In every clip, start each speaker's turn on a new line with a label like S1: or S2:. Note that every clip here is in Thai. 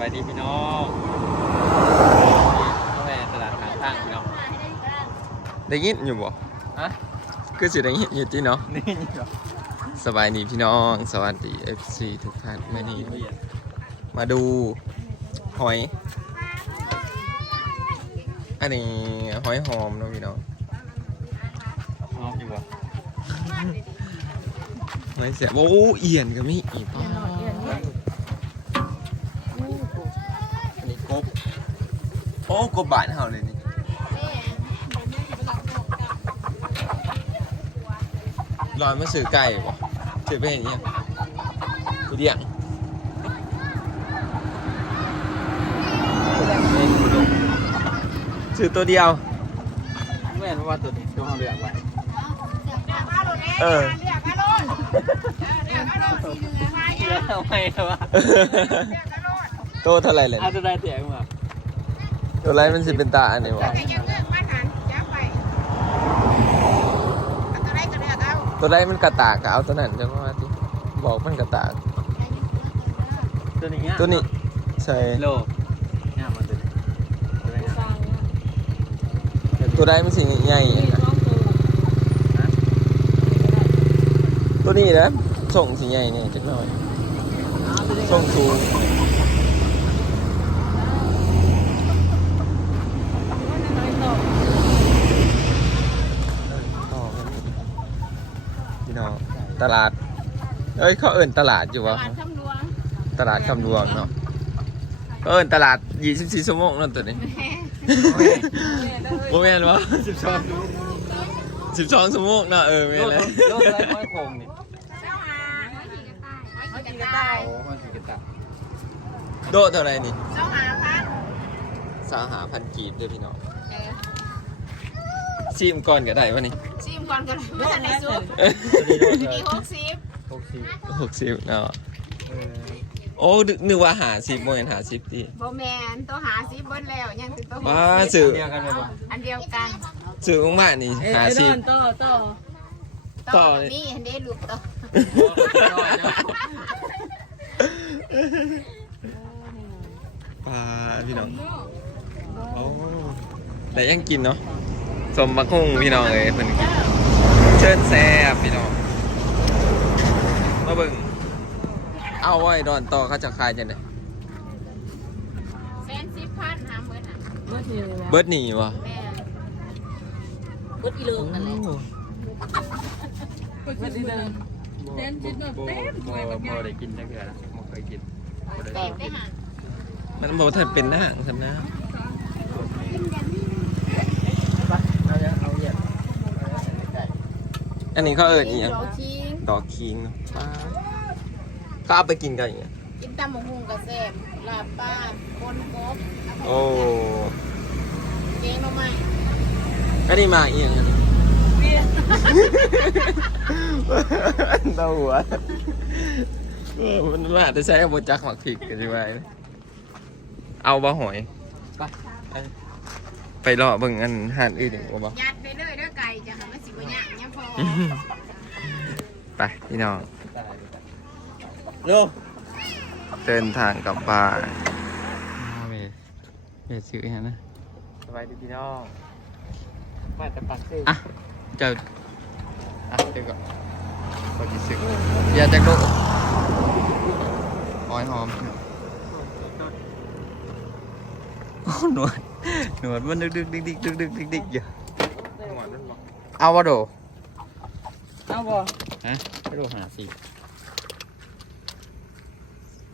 S1: บายดีพี่น้องเข้าไปตลาดทางข้างพี่น้อง
S2: ได้ยินอยู่บ่
S1: ฮะ
S2: คือสิได้ยินอยู่ที่เนาะ
S1: นี่นี่เหรอ
S2: สบายดีพี่น้อง สวัสดี FC ทุกท่านมานี่มาดูหอย อันนี้หอยหอมเนาะพี่น้อง
S1: น้องอยู่บ่
S2: หอยเสียบโอ้เอียนก็มีอีกป้า กบบาทเฮาเลยนี่ลอยมาซื้อไก่บ่ซื้อไปเห็นยังไปเลี้ยงซื้อตัวเดียว
S1: แม่นว่าตัวนี้ตัวเขาเลือกไว้
S2: เออ
S1: เลือกเอาไว้ว่า
S2: ตัวเท่าไหรเลย
S1: อาจจะได้เสียงว่า
S2: ตัวไรมันสิเป็นตาอันนี้วะตัวไรมันกระตากก็เอาตัวนั้นจังว่าที่บอกมันกระตาก
S1: ตัวนี้
S2: ตัวนี้ใช่
S1: โลงามมาตัวนี้ตัวนี้งาม
S2: ตัวไรมันสิใหญ่ๆนะตัวนี้นะส่งสิใหญ่นี่จักหน่อยส่งสูงต่อกันอีกพี่น้อง ตลาด เอ้ยเขาเอิ่นตลาดอยู่วะตลาดคำรวงเนาะเออตลาด 24ชั่วโมงนั่นตัวนี้โมเมนวะ
S1: สิบสอง
S2: 12ชั่วโมงเนาะเออแม่น
S1: โล
S2: เลย
S1: โลไรค่อยโคงนี่โอ้มันสีกระต่าย
S2: โดเท่าไหรนี่สาหาพันกีบเด้วยพี่น้อง ซีมก่อนก็ได้วะนี่
S3: ชิมก่อนก็ได้ไม่ทันได้ซุป
S1: ตัวนี้โล
S3: มีหกสิบ
S1: หกสิบ
S2: หกสิบเนาะ
S1: เออ
S2: โอ้นึกนึกว่าหาสิบโมเมนหาสิบดี
S3: โบแมนตัวหาสิบเบิ้แล้วยังติดตัวหก
S2: ว้า
S3: สิบ
S2: สื่อ
S1: เดียวกันเลยบ่
S3: อันเดียวกัน
S2: สื่อของบ้านนี่หาสิบ
S4: ต่อต่อ
S2: ต่
S3: ต่
S2: อ
S3: อ
S2: เลย
S3: นี่อันเดียวลูกต่อ
S2: ปลาพี่น้องโอ้แต่ยังกินเนาะ สมบักฮุ่งพี่น้องเลยเพิ่นกินเชิญแซ่บพี่น้องมาเบิ่งเอาไว้ดอนต่อเขาจะขายจังได
S3: แสนสิบพันหาเบิ้ลอะ
S4: เมื่อทีเลย
S2: เบิดหนีวะ
S3: แม่
S4: เมื่อทีเลิงนั่นแหละ
S2: โอ้
S4: เมื่อทีเลิงเต้นจิตแบบเต้น
S1: บ่บ่บ่ได้กินจังเถื่อนะบ่เคยกินบ่ได้
S3: แตกได้หัน
S2: มันบอกว่าถ้าเป็นหน้าสันนะ
S1: เอาเนี่ยเอาเนี่ย
S2: อันนี้เขาเอิญอีหยัง
S3: โรชิง
S2: ดอกคิงเนาะปลาเขาเอาไปกินกันอย่างเงี้ย
S3: กินตำหมกหุงกระแซบลาบป้าคนกบ
S2: โอ้
S3: เก่งมาใหม่
S2: อันนี้มาอีหยังอันนี้เดาหัวเออมันมาแต่ใช้บจักหมักผิกกันใช่ไหมเอาบะหอย
S1: ไป
S2: ไปรอเบิ่งอันห่านอื่นอีกบ่
S3: ยัดไปเลยเด้อไก่จะหามันสิบย่างยังพอ
S2: ไปพี่น้อง
S1: เร็ว
S2: เดินทางกลับบ้านเวเวซื้ออย่างนะ
S1: สบายดีพี่น้องมาแต่ปักซี่
S2: อะเจ้าอะเดี๋ยวก่อนพอดีสึกอย่าจักโลหอยหอมโอ้หนวดหนวดมันดึกดึกดิกดิกดึกดึกดิกดิกอยู่เอาวะโด
S4: เอาบ่
S1: ฮะไปดูหาสิ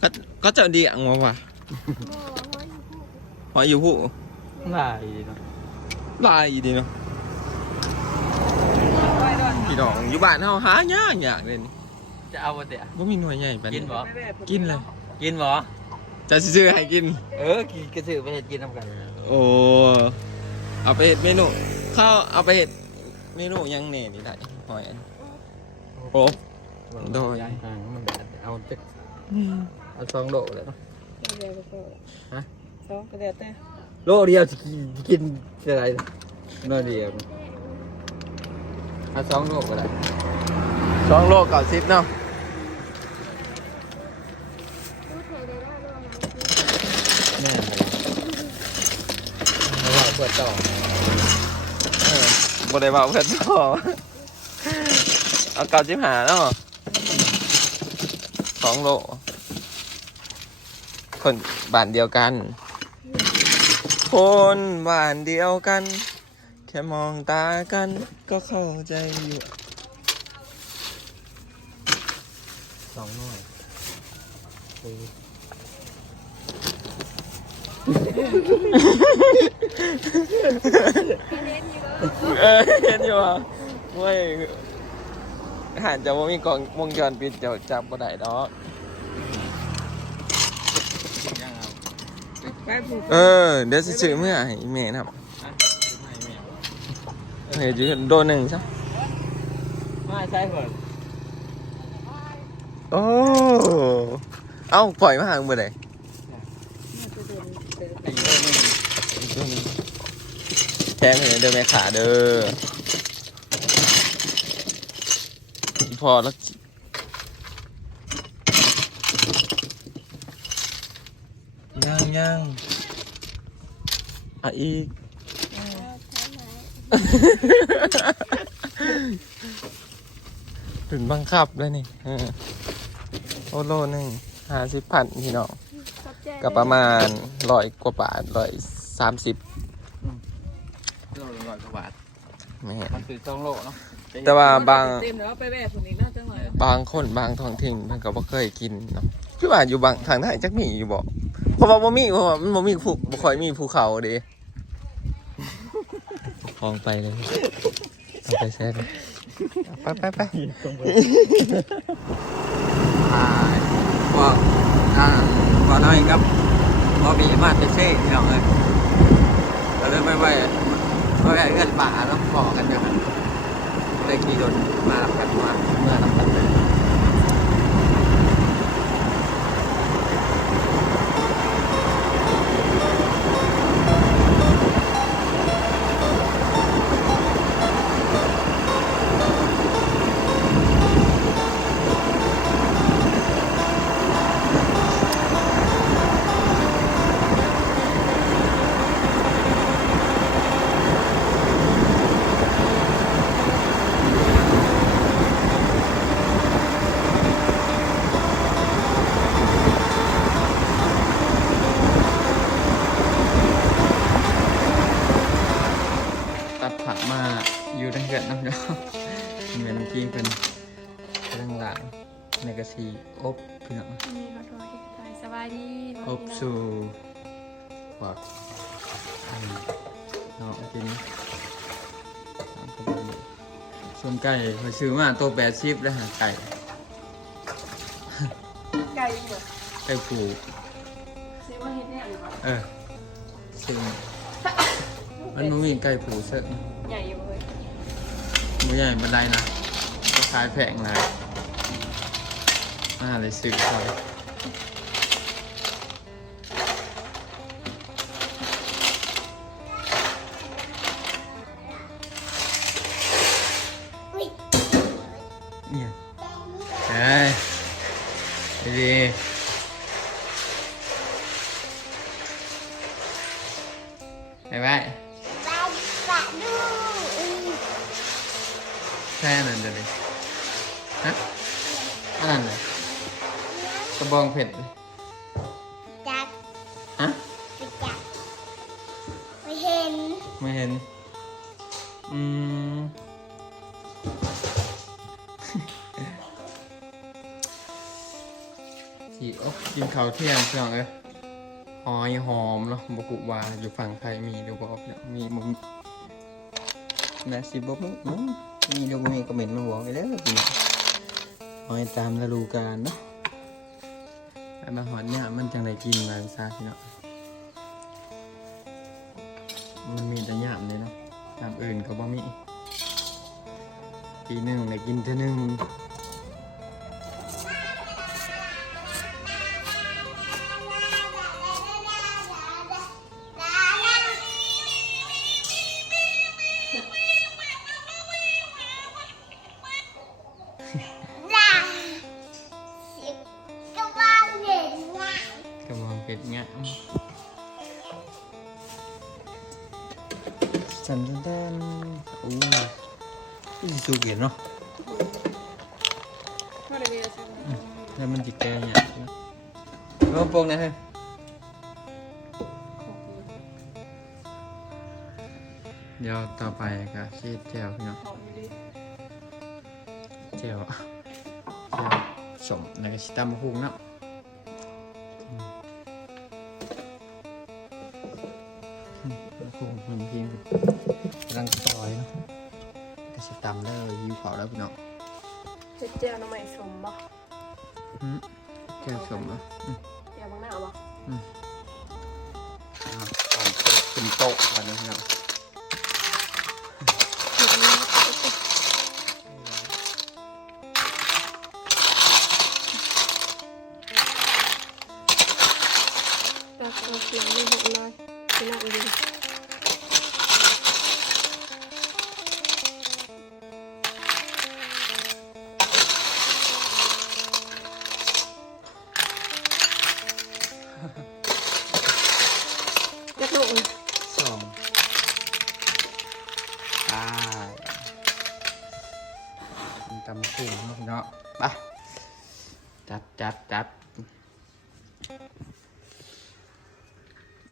S2: ก็ก็เจะดีอังวะวะหอยอยู่ผู้
S1: หลายเนาะ
S2: ลายอีดีเนาะพี่น้องอยู่บ้านเฮาหายากยากเลยนี่
S1: จะเอาบ่เตะ
S2: บ่มีหน่วยใหญ่ปาน
S1: กิ
S2: นี้
S1: นบ่
S2: กินเลย
S1: กินบ่
S2: จะซื้อให้กิน
S1: เออกินกระสือไปเฮ็ดกินนำกัน
S2: โอ้เอาไปเห็ดเมนูข้าวเอาไปเห็ดเมนูยังเน่นี่ได้หอยอัน โอ้โดย
S1: ย่างกลางมันเอาจักเอาสองโลเลยเนาะฮะ
S4: สองก็เดี๋ยวแต่
S1: โลเดียวสิกินกินอะไรน้อยเดียวเอาสองโลก็ได้
S2: สองโลเก่าสิบเนาะ
S1: แม่เลยเพราะว่าปวดต่อ
S2: เออบ่ได้เบาเพื่อนพ่อ เอาเกาจิ้มหาเนาะสองโล คนบ้านเดียวกัน คนบ้านเดียวกัน แค่มองตากันก็เข้าใจอยู่
S1: สองหน่วยคือ
S2: เออเห็นอยู่อะเว้ย หานจะว่ามีกล้องวงจรปิดจะจับบ่ได้ดอก
S1: ย่างเอา
S4: ไปผูก
S2: เออ เดี๋ยวสิซื้อเมื่อให้อีเมนะครับ
S1: อะไม่แมว
S2: เฮ้ยจะโดนหนึ่งซะ
S1: ไม่ใช่เปิด
S2: โอ้เอ้าปล่อยมาหางบ่ได้
S1: ไอ้เรื่องนี้
S2: อีกตัวหนึงแทงให้เด้อแม่ขาเด้ออี พอแล้วยังยังอะอีกถึงบังคับเลยนี่เออโอโลหนึ่งห้าสิบพันพี่น้องก็ประมาณร้อยกว่าบาทร้อยสามสิบ
S1: โลละร้อยกว่าบาท
S2: แม่น
S1: มันคือสองโลเนาะ
S2: แต่ว่าบาง
S4: เต็มแล้วไปแบบคนนี้น่าจังเลย
S2: บางคนบางท้องถิ่นมันก็บ่เคยกินเนาะคือว่าอยู่บางทางไทยจักมีอยู่บ่เพราะว่าบ่มีเพราะว่ามันบ่มีภูบ่ค่อยมีภูเขาเด้คลองไปเลยเอาไปแซ่บไปไปไป
S1: อ่าพวกอ่าพอน้อยครับพอมีมาเตเซ่พี่น้องเลยก็เลยไม่ไหวไม่ไหวเอื้อนป่าเนาะพอกันเดียว ได้ขี่รถมารับกันมาเมื่อรับ กำ
S2: ลังหลังในกระสีอบพี่น้อง
S5: มีขอโทษที่ถ่ายสบายดี
S2: อบสู่ผักอืมเนาะกินตามปกติส่วนไก่เขาซื้อมาตัวแปดชิปแล้วหาไก่
S4: ไก่เหรอ
S2: ไก่ปู
S4: ซื้อมาเฮ็ดเนี่ยหรือเปล่า
S2: เออซึ่งมันบ่มีไก่ปูเสิร์ฟ
S5: ใหญ่อยู่เลย
S2: บ่ใหญ่บันไดนะก็ขายแพงนะ มาเลยซื้อเขาเนี่ยเอ้ยดี องเผ็ดเลย
S6: จัก
S2: ฮะ
S6: ไปจักไม่เห็น
S2: ไม่เห็น อืมสีโอ๊ะกินข้าวเที่ยงเพียงเอ้ยหอยหอมเนาะบกุวาอยู่ฝั่งไทยมีหรือบอกเนี่ยมีมึงแม่สิบอกมึงอืมมีหรือบ่มีก็เหม็นมาบอกไปแล้วพี่หอยตามฤดูกาลเนาะ ไอ้มาหอนเนี่ยมันจังไรกินมาซาพี่เนาะมันมีแต่ยามเลยเนาะยามอื่นก็บ่มีปีหนึ่งได้กินเท่านึง
S6: น
S1: จันแดนโอ้ยอีสูเกียนเนาะ
S4: ไม่ได้ยร์ใช่ไหม
S1: แล้วมันจิแกเนี่ยนะเอาโปรงนะฮ้ยเดี๋ยวต่อไปก็ชีดแจวพี่น้อง
S4: หอมอยู่ดิ
S1: แจวแจวสมแล้วก็ชิตามะฮุงเนาะอืมะฮุงมันพิมพ์กำลัง ตามแล้วยิวเขาแล้วพี่น้อง
S4: เจ็ดเจียวน้ำใหม่สมบ่
S1: อืมแจวสมอะอืม
S4: เจียวบางหน้าบ่
S1: อ่าของโต๊ะขึ้นโต๊ะวันนี้พี่น้อง
S4: ลก
S1: สองอ่าตำหุ่งเนาะพี่เนาะไปจัดจัดจัด